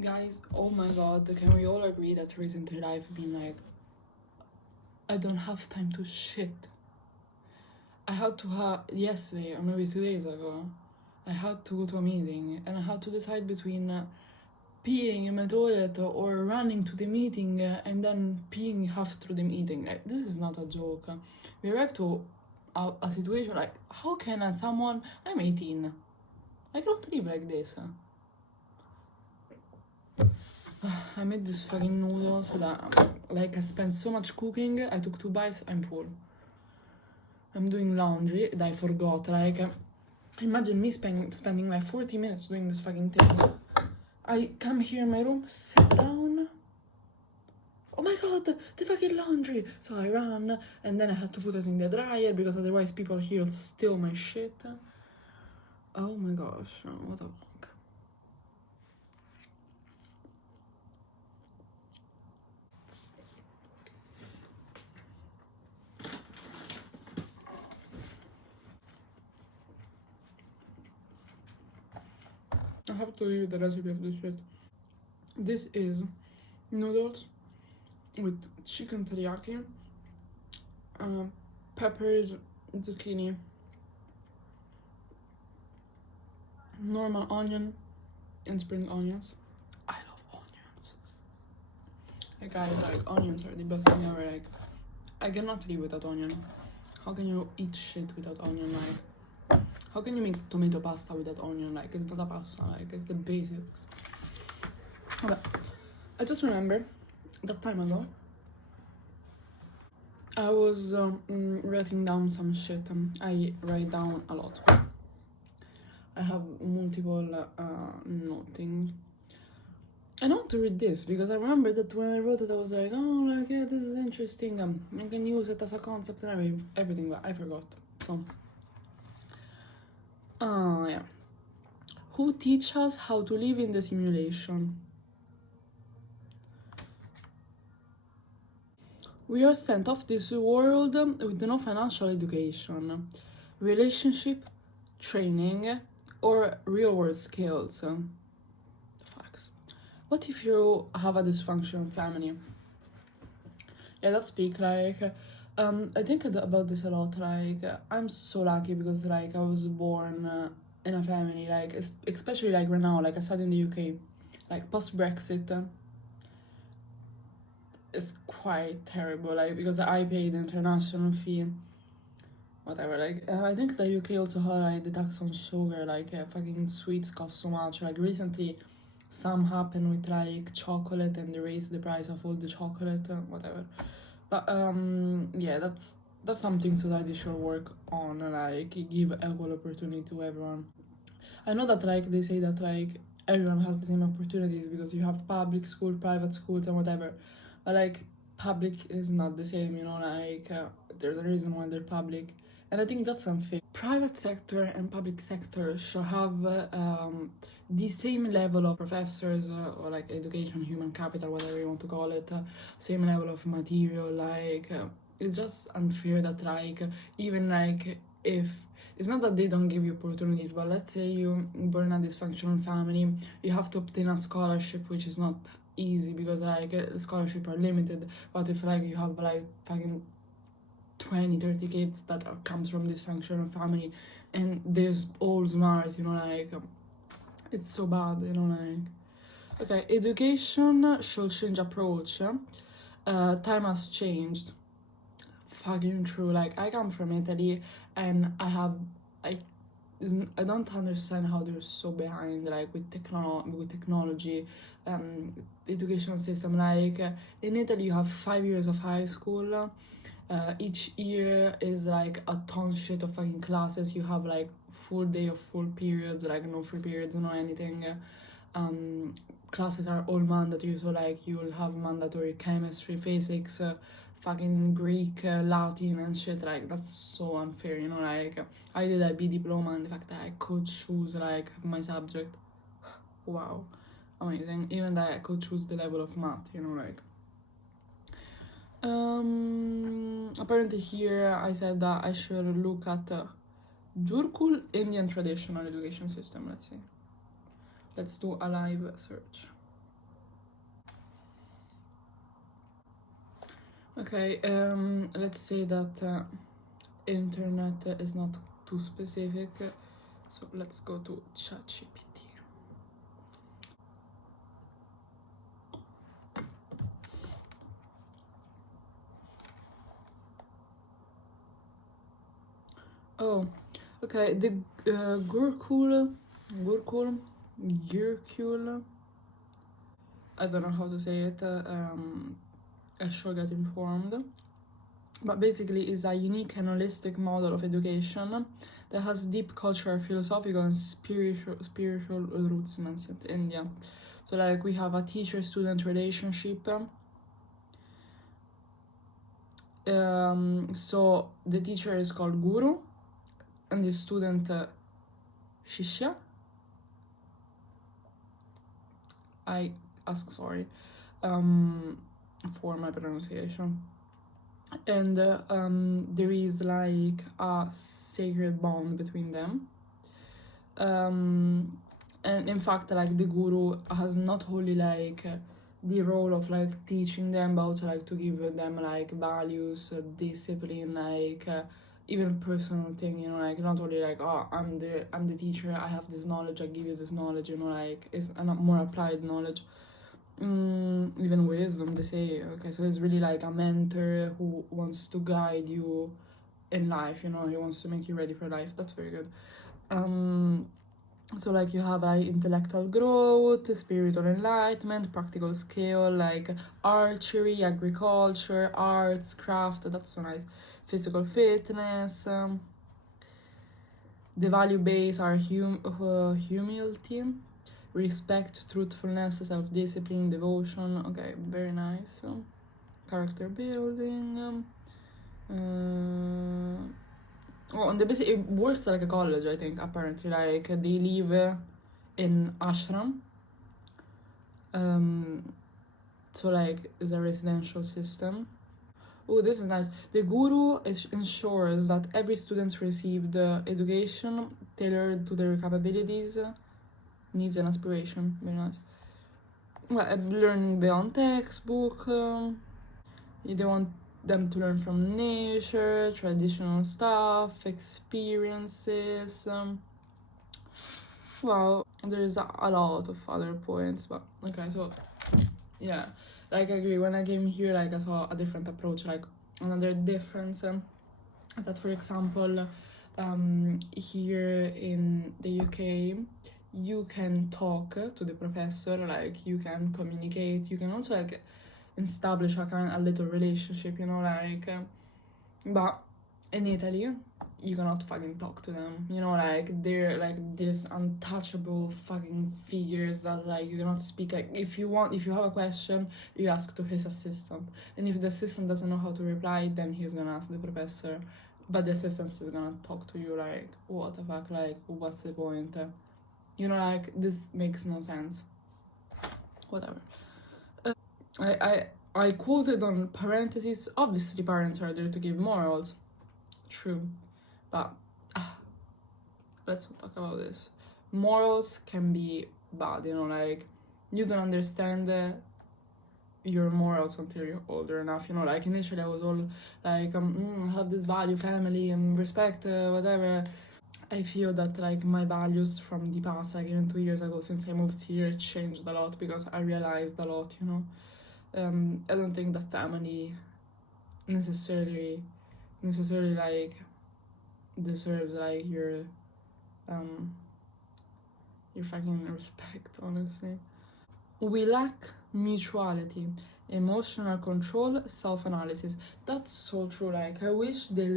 Guys, oh my god, can we all agree that recently I've been like, I don't have time to shit. I had to have, yesterday or maybe 2 days ago, I had to go to a meeting and I had to decide between peeing in my toilet or running to the meeting and then peeing half through the meeting. Like, this is not a joke. We arrived to a situation like, how can someone, I'm 18, I cannot live like this. I made these fucking noodles that, like, I spent so much cooking, I took 2 bites, I'm full. I'm doing laundry that I forgot, like, imagine me spending like 40 minutes doing this fucking thing. I come here in my room, sit down, oh my god, the fucking laundry! So I ran, and then I had to put it in the dryer, because otherwise people here will steal my shit. Oh my gosh, what a bonk. I have to read the recipe of this shit. This is noodles with chicken teriyaki, peppers, zucchini, normal onion, and spring onions. I love onions. Like, guys, like, onions are the best thing ever. Like, I cannot live without onion. How can you eat shit without onion? Like, how can you make tomato pasta without onion? Like, it's not a pasta, like, it's the basics. But I just remember that time ago I was writing down some shit. I write down a lot. I have multiple noting. I want to read this because I remember that when I wrote it I was like, oh, like, yeah, this is interesting, I can use it as a concept and everything, but I forgot. So yeah. Who teach us how to live in the simulation? We are sent off this world with no financial education, relationship, training, or real-world skills. Facts. What if you have a dysfunctional family? Yeah, that's big. Like, I think about this a lot. Like, I'm so lucky because, like, I was born in a family, like, especially, like, right now, like, I study in the UK, like, post-Brexit. It's quite terrible, like, because I paid the international fee, whatever. Like, I think the UK also had, like, the tax on sugar, like, fucking sweets cost so much. Like, recently some happened with, like, chocolate and they raised the price of all the chocolate, whatever. But yeah, that's something society should work on, like, give equal opportunity to everyone. I know that, like, they say that, like, everyone has the same opportunities because you have public school, private schools, and whatever. But, like, public is not the same, you know, like, there's a reason why they're public. And I think that's unfair. Private sector and public sector should have the same level of professors or, like, education, human capital, whatever you want to call it, same level of material. Like, it's just unfair that, like, even, like, if it's not that they don't give you opportunities, but let's say you born in a dysfunctional family, you have to obtain a scholarship, which is not easy because, like, scholarships are limited. But if, like, you have, like, fucking 20-30 kids that comes from dysfunctional family and there's all smart, you know, like, it's so bad, you know, like. Okay, education should change approach. Time has changed. Fucking true. Like, I come from Italy and I don't understand how they're so behind, like, with technology, education system. Like, in Italy you have 5 years of high school. Each year is, like, a ton shit of fucking classes. You have, like, full day of full periods, like, no free periods, no anything. Classes are all mandatory, so, like, you will have mandatory chemistry, physics, fucking Greek, Latin and shit. Like, that's so unfair, you know. Like, I did a B diploma and the fact that I could choose, like, my subject, wow, amazing. Even that I could choose the level of math, you know, like. Apparently here I said that I should look at Gurukul Indian traditional education system. Let's see. Let's do a live search. Okay, let's say that internet is not too specific, so let's go to ChatGPT. Oh, okay, the Gurkul, Gurkul, I don't know how to say it, I shall get informed. But basically is a unique and holistic model of education that has deep cultural, philosophical and spiritual roots in ancient India. So like we have a teacher-student relationship. So the teacher is called Guru and the student Shishya. I ask sorry for my pronunciation. And there is like a sacred bond between them. And in fact, like the guru has not only like the role of like teaching them, but also like to give them like values, discipline, like even personal thing, you know, like not only like, oh, I'm the teacher, I have this knowledge, I give you this knowledge, you know, like it's a more applied knowledge. Even wisdom, they say. Okay, so it's really like a mentor who wants to guide you in life, you know, he wants to make you ready for life. That's very good. So like you have like intellectual growth, spiritual enlightenment, practical skill like archery, agriculture, arts, craft. That's so nice. Physical fitness. The value base are humility, respect, truthfulness, self-discipline, devotion. Okay, very nice. Character building. Oh, and basically it works like a college, I think. Apparently, like they live in ashram. So like it's a residential system. Oh, this is nice. The guru ensures that every student receive the education tailored to their capabilities, needs, and aspiration. Very nice. Well, learning beyond textbook. They want them to learn from nature, traditional stuff, experiences. Well, there's a lot of other points, but okay, so yeah, like I agree. When I came here, like I saw a different approach, like another difference. That, for example, here in the UK, you can talk to the professor, like you can communicate. You can also like establish a little relationship, you know, like. But in Italy, you cannot fucking talk to them, you know, like they're like these untouchable fucking figures that like you cannot speak. Like if you have a question, you ask to his assistant, and if the assistant doesn't know how to reply, then he's gonna ask the professor, but the assistant is gonna talk to you. Like what the fuck, like what's the point, you know, like this makes no sense. Whatever. I quoted on parentheses, obviously parents are there to give morals. True. But let's not talk about this. Morals can be bad, you know, like you don't understand your morals until you're older enough, you know, like initially I was all like have this value, family and respect, whatever. I feel that like my values from the past, like even 2 years ago since I moved here, changed a lot because I realized a lot, you know. I don't think the family necessarily like deserves like your fucking respect, honestly. We lack mutuality, emotional control, self-analysis. That's so true. Like I wish they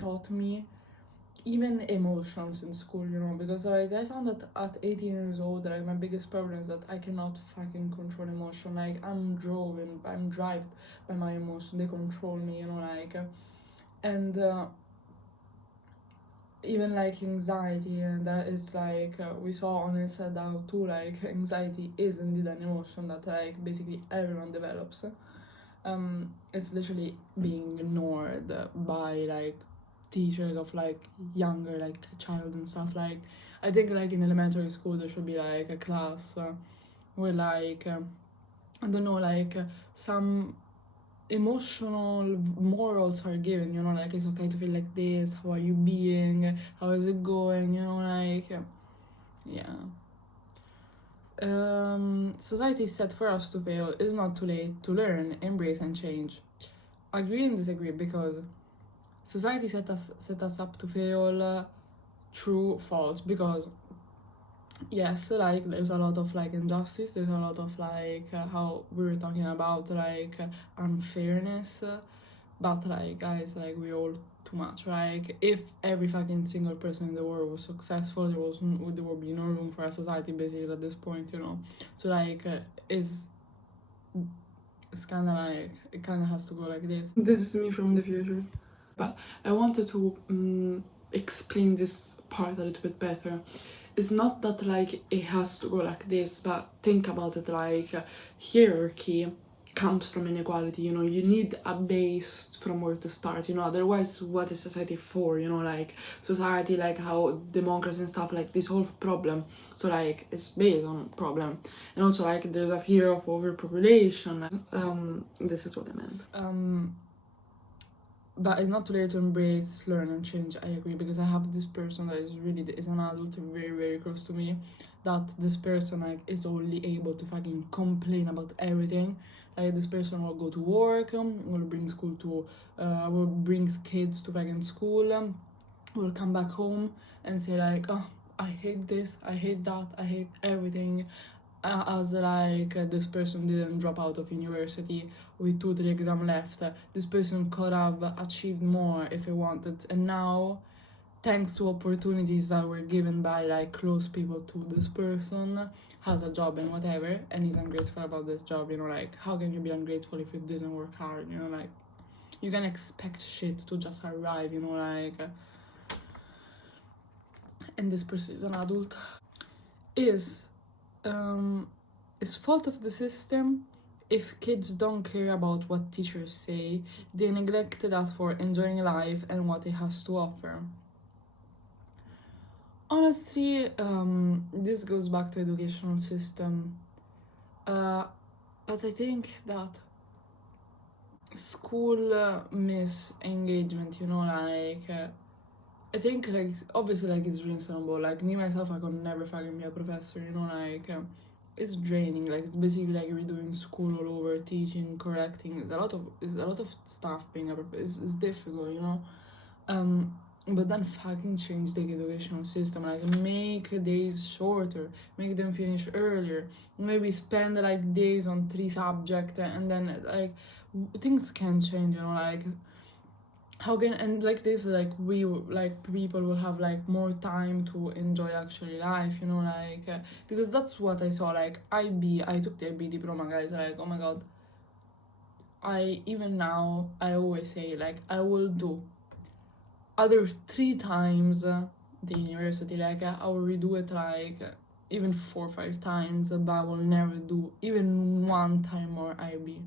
taught me even emotions in school, you know, because like I found that at 18 years old, like my biggest problem is that I cannot fucking control emotion. Like I'm driven by my emotion. They control me, you know, like and even like anxiety, and that is like we saw on Inside Out too, like anxiety is indeed an emotion that like basically everyone develops. It's literally being ignored by like teachers of like younger like child and stuff. Like I think like in elementary school there should be like a class where like I don't know, like some emotional morals are given, you know, like it's okay to feel like this, how are you being, how is it going, you know, like yeah. Society is set for us to fail. It's not too late to learn, embrace, and change. Agree and disagree, because society set us up to fail, true, false, because yes, like there's a lot of like injustice, there's a lot of like how we were talking about, like unfairness, but like guys, like we all too much. Like if every fucking single person in the world was successful, there would be no room for a society basically at this point, you know. So like it's kind of like it kind of has to go like this. This is me from the future, but I wanted to explain this part a little bit better. It's not that like it has to go like this, but think about it like hierarchy comes from inequality, you know. You need a base from where to start, you know, otherwise what is society for, you know, like society, like how democracy and stuff, like this whole problem, so like it's based on problem. And also like there's a fear of overpopulation. This is what I meant. But it's not too late to embrace, learn, and change. I agree, because I have this person that is an adult and very, very close to me. That this person like is only able to fucking complain about everything. Like this person will go to work, will bring school to, will bring kids to fucking school, will come back home and say like, oh, I hate this, I hate that, I hate everything. As like this person didn't drop out of university with 2-3 exams left. This person could have achieved more if he wanted, and now, thanks to opportunities that were given by like close people to this person, has a job and whatever, and is ungrateful about this job, you know. Like how can you be ungrateful if you didn't work hard, you know? Like you can expect shit to just arrive, you know, like. And this person is an adult. Is fault of the system. If kids don't care about what teachers say, they neglected us for enjoying life and what it has to offer. Honestly, this goes back to educational system. But I think that school miss engagement, you know, like I think like obviously like it's reasonable. Like me myself, I could never fucking be a professor, you know, like it's draining. Like it's basically like redoing school all over, teaching, correcting. It's a lot of stuff being a professor. It's difficult, you know. But then fucking change the educational system. Like make days shorter, make them finish earlier. Maybe spend like days on 3 subjects, and then like things can change, you know. Like how can, and like this, like we like people will have like more time to enjoy actually life, you know, like because that's what I saw. Like I took the IB diploma, guys. Like oh my god, I even now I always say like I will do other 3 times the university. Like I will redo it like even 4 or 5 times, but I will never do even 1 time more IB.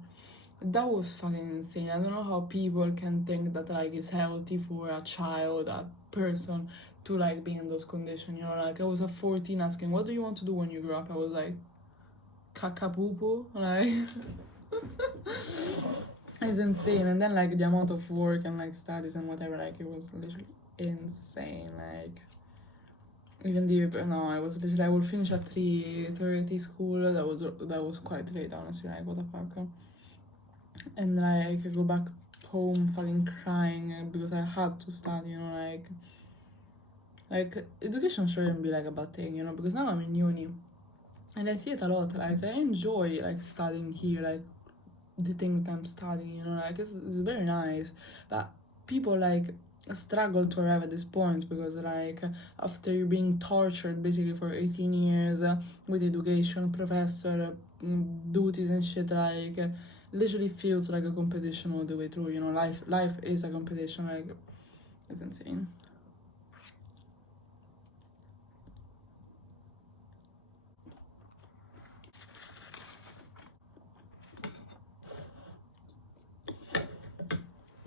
That was fucking insane. I don't know how people can think that like it's healthy for a child, a person, to like be in those conditions, you know. Like I was at 14 asking, what do you want to do when you grow up? I was like, kakapupu, like it's insane. And then like the amount of work and like studies and whatever, like it was literally insane. Like even the no, I was literally, I will finish at 3:30 school. That was quite late, honestly. Like what the fuck. And like I go back home fucking crying because I had to study, you know. Like education shouldn't be like a bad thing, you know, because now I'm in uni and I see it a lot. Like I enjoy like studying here, like the things that I'm studying, you know, like it's very nice. But people like struggle to arrive at this point because like after you're being tortured basically for 18 years with education, professor, duties and shit, like literally feels like a competition all the way through, you know. Life is a competition. Like it's insane.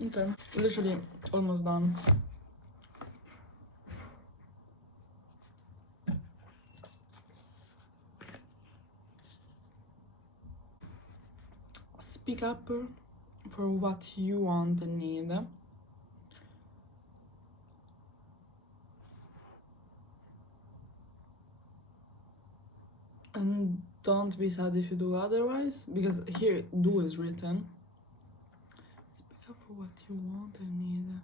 Okay, literally almost done. Speak up for what you want and need. And don't be sad if you do otherwise, because here do is written. Speak up for what you want and need.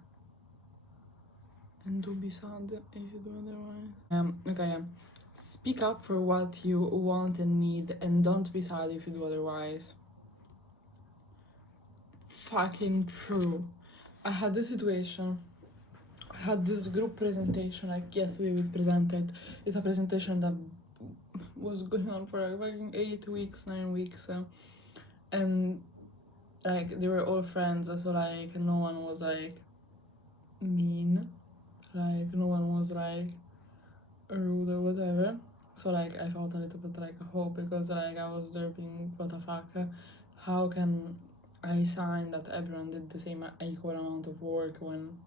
And don't be sad if you do otherwise. Okay. Speak up for what you want and need, and don't be sad if you do otherwise. Fucking true. I had this situation. I had this group presentation, like yesterday we presented. It's a presentation that was going on for like fucking 8 weeks, 9 weeks. And like they were all friends, so like no one was like mean. Like no one was like rude or whatever. So like I felt a little bit like hope, because like I was there being, what the fuck, how can I sign that everyone did the same equal amount of work when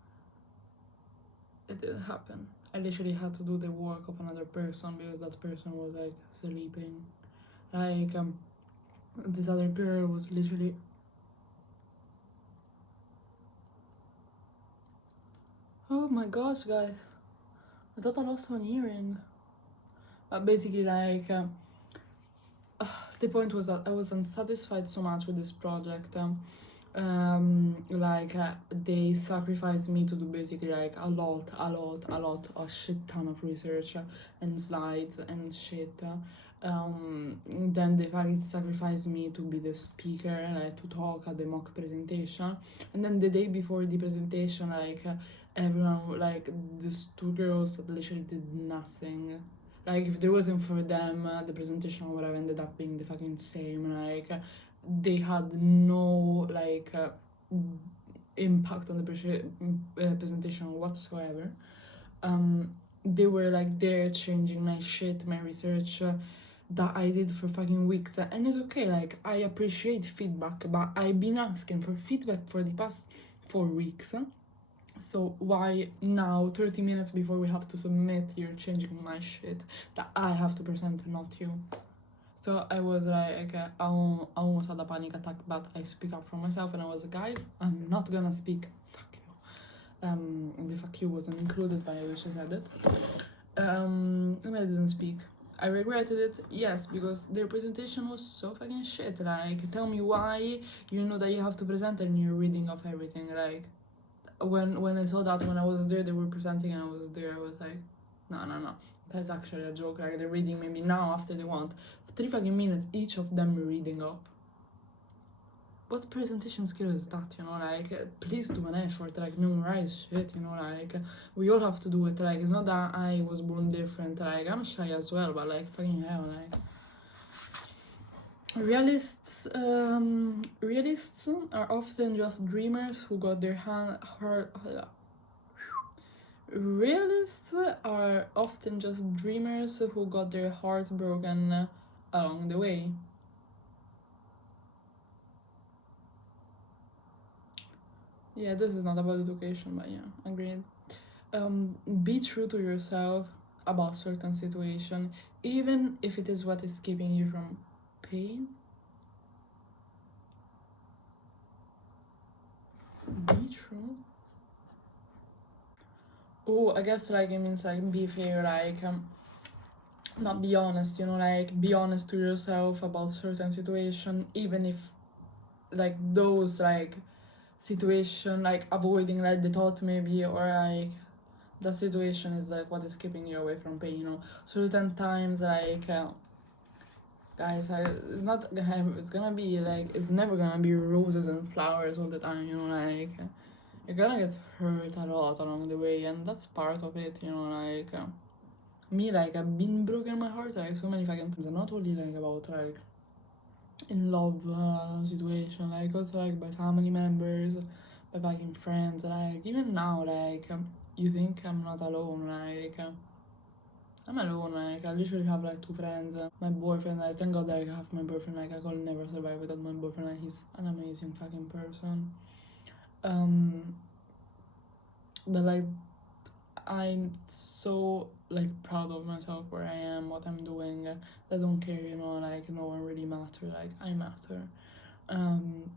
it didn't happen? I literally had to do the work of another person because that person was like sleeping. Like this other girl was literally, oh my gosh, guys, I thought I lost one earring. Basically, like the point was that I wasn't satisfied so much with this project. They sacrificed me to do basically like a shit ton of research and slides and shit. Then they sacrificed me to be the speaker, like to talk at the mock presentation. And then the day before the presentation, like everyone, like these two girls that literally did nothing. Like if there wasn't for them, the presentation would have ended up being the fucking same. Like they had no like impact on the presentation whatsoever. They were like there changing my shit, my research that I did for fucking weeks, and it's okay. Like I appreciate feedback, but I've been asking for feedback for the past 4 weeks. So why now, 30 minutes before we have to submit, you're changing my shit that I have to present, not you? So I was like, I almost had a panic attack, but I speak up for myself and I was like, guys, I'm not gonna speak. Fuck you. The fuck you wasn't included, but I wish I had it. And I didn't speak. I regretted it, yes, because their presentation was so fucking shit. Like, tell me why you know that you have to present and you're reading off everything. Like, when I saw that, when I was there, they were presenting and I was there, I was like, no, that's actually a joke. Like, they're reading maybe now after they want 3 fucking minutes each of them reading up. What presentation skill is that, you know? Like, please do an effort, like memorize shit, you know? Like, we all have to do it. Like, it's not that I was born different. Like, I'm shy as well, but like, fucking hell, like. Realists are often just dreamers who got their Realists are often just dreamers who got their heart broken along the way. Yeah, this is not about education, but yeah, agreed. Be true to yourself about certain situation, even if it is what is keeping you from pain. Be true. Oh, I guess like it means like be fair, like not be honest, you know, like be honest to yourself about certain situation, even if like those like situation, like avoiding like the thought maybe, or like the situation is like what is keeping you away from pain, you know. Certain times like guys, it's not it's gonna be like, it's never gonna be roses and flowers all the time, you know. Like you're gonna get hurt a lot along the way, and that's part of it, you know. Like me, like I've been broken my heart like so many fucking times, and not only like about like in love situation, like also like by family members, by fucking friends. Like even now, like you think I'm not alone, like I'm alone. Like I literally have like 2 friends, my boyfriend. Like thank God that I have my boyfriend. Like I could never survive without my boyfriend. Like he's an amazing fucking person. But like I'm so like proud of myself, where I am, what I'm doing. I don't care, you know. Like no one really matter. Like I matter.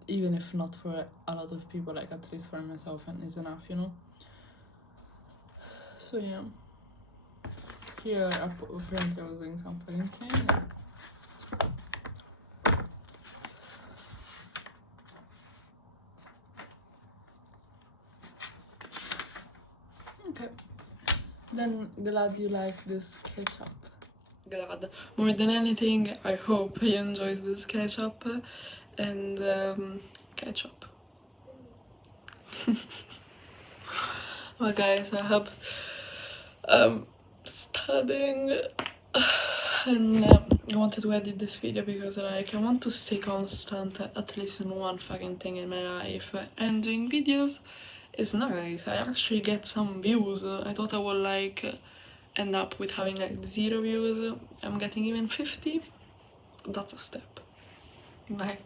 even if not for a lot of people, like at least for myself, and is enough, you know. So yeah, here apparently I was doing some fucking thing. Okay, then glad you like this ketchup. Glad. More than anything, I hope he enjoys this ketchup and ketchup. Well guys, I have studying and I wanted to edit this video because like I want to stay constant at least in one fucking thing in my life, and doing videos is nice. I actually get some views. I thought I would like end up with having like 0 views. I'm getting even 50. That's a step. Bye.